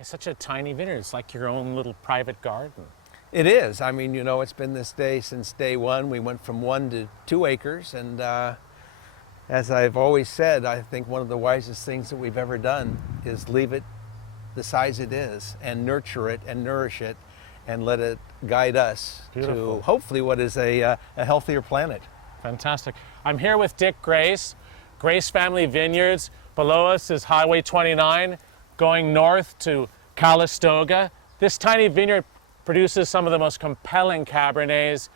It's such a tiny vineyard. It's like your own little private garden. It is. I mean, you know, it's been this day since day one. We went from 1 to 2 acres, and as I've always said, I think one of the wisest things that we've ever done is leave it the size it is and nurture it and nourish it and let it guide us to hopefully what is a healthier planet. Fantastic. I'm here with Dick Grace, Grace Family Vineyards. Below us is Highway 29 going north to Calistoga. This tiny vineyard produces some of the most compelling Cabernets.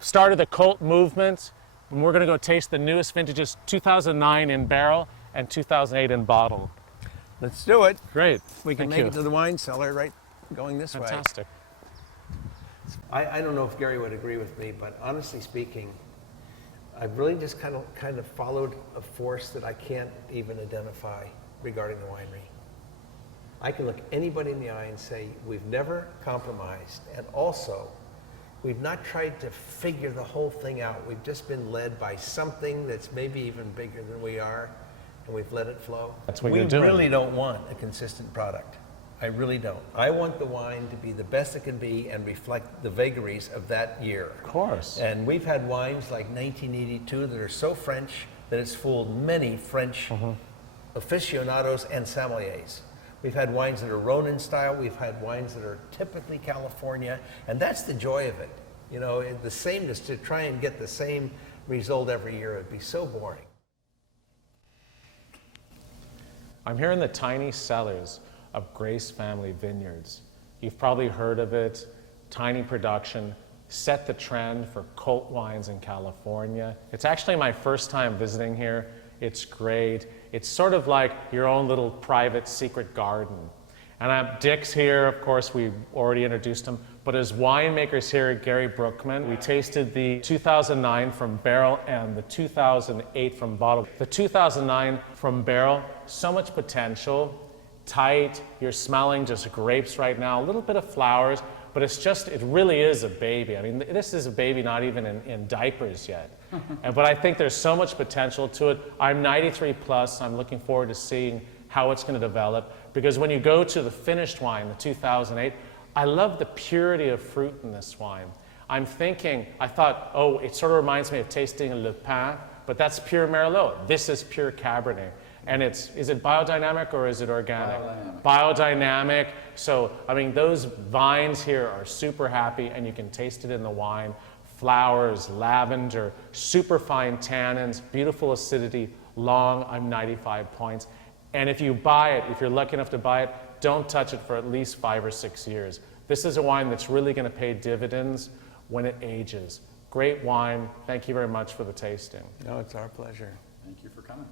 Started the cult movement, and we're going to go taste the newest vintages, 2009 in barrel and 2008 in bottle. Let's do it. Great. We can make it to the wine cellar right going this way. Fantastic. I don't know if Gary would agree with me, but honestly speaking, I've really just kind of followed a force that I can't even identify regarding the winery. I can look anybody in the eye and say, we've never compromised, and also, we've not tried to figure the whole thing out. We've just been led by something that's maybe even bigger than we are, and we've let it flow. That's what you're doing. We really don't want a consistent product. I really don't. I want the wine to be the best it can be and reflect the vagaries of that year. Of course. And we've had wines like 1982 that are so French that it's fooled many French aficionados and sommeliers. We've had wines that are Ronin style. We've had wines that are typically California. And that's the joy of it. You know, the sameness, to try and get the same result every year, it'd be so boring. I'm here in the tiny cellars of Grace Family Vineyards. You've probably heard of it. Tiny production, set the trend for cult wines in California. It's actually my first time visiting here. It's great. It's sort of like your own little private secret garden. And Dick's here, of course, we already introduced him, but his winemakers here, Gary Brookman. We tasted the 2009 from barrel and the 2008 from bottle. The 2009 from barrel, so much potential, tight, you're smelling just grapes right now, a little bit of flowers, but it really is a baby. I mean, this is a baby not even in diapers yet. But I think there's so much potential to it. I'm 93 plus, I'm looking forward to seeing how it's going to develop, because when you go to the finished wine, the 2008, I love the purity of fruit in this wine. I thought, oh, it sort of reminds me of tasting a Le Pin, but that's pure Merlot. This is pure Cabernet. And is it biodynamic or is it organic? Biodynamic. So, I mean, those vines here are super happy, and you can taste it in the wine. Flowers, lavender, super fine tannins, beautiful acidity, long. I'm 95 points. And if you buy it, if you're lucky enough to buy it, don't touch it for at least 5 or 6 years. This is a wine that's really going to pay dividends when it ages. Great wine. Thank you very much for the tasting. No, it's our pleasure. Thank you for coming.